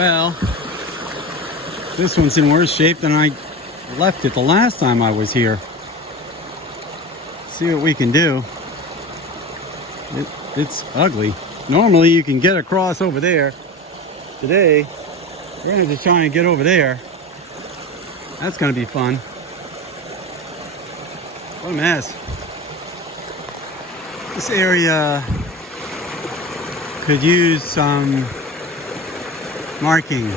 Well, this one's in worse shape than I left it the last time I was here. See what we can do. It's ugly. Normally you can get across over there. Today, we're going to try and get over there. That's going to be fun. What a mess. This area could use some marking.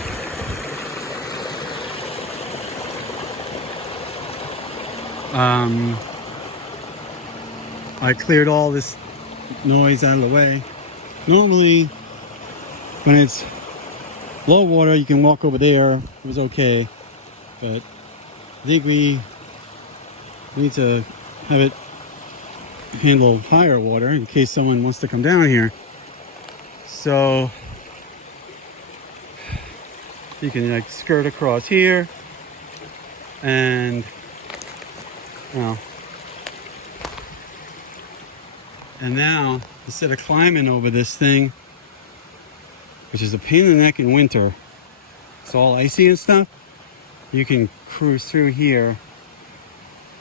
I cleared all this noise out of the way. Normally, when it's low water, you can walk over there. It was okay, but I think we need to have it handle higher water in case someone wants to come down here. So you can like skirt across here, and and now instead of climbing over this thing, which is a pain in the neck in winter, it's all icy and stuff, you can cruise through here.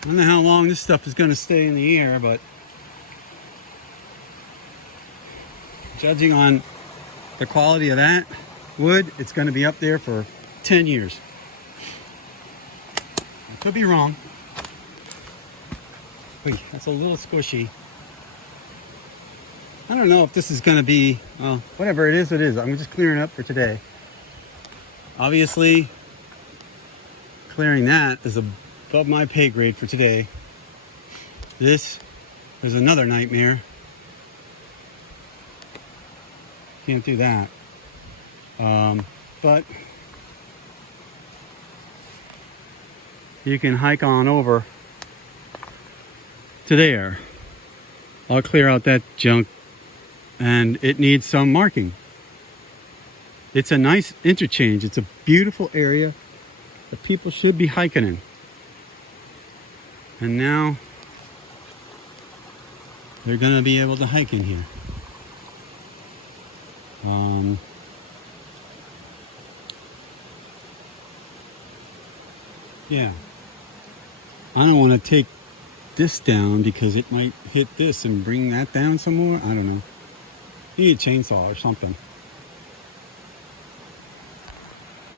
I don't know how long this stuff is going to stay in the air, but judging on the quality of that wood, it's going to be up there for 10 years. I could be wrong. Wait, that's a little squishy. I don't know if this is going to be, well, whatever it is, it is. I'm just clearing up for today. Obviously, clearing that is above my pay grade for today. This is another nightmare. Can't do that. But you can hike on over to there. I'll clear out that junk, and it needs some marking. It's a nice interchange. It's a beautiful area that people should be hiking in. And now they're going to be able to hike in here. Yeah. I don't want to take this down because it might hit this and bring that down some more. I don't know. You need a chainsaw or something.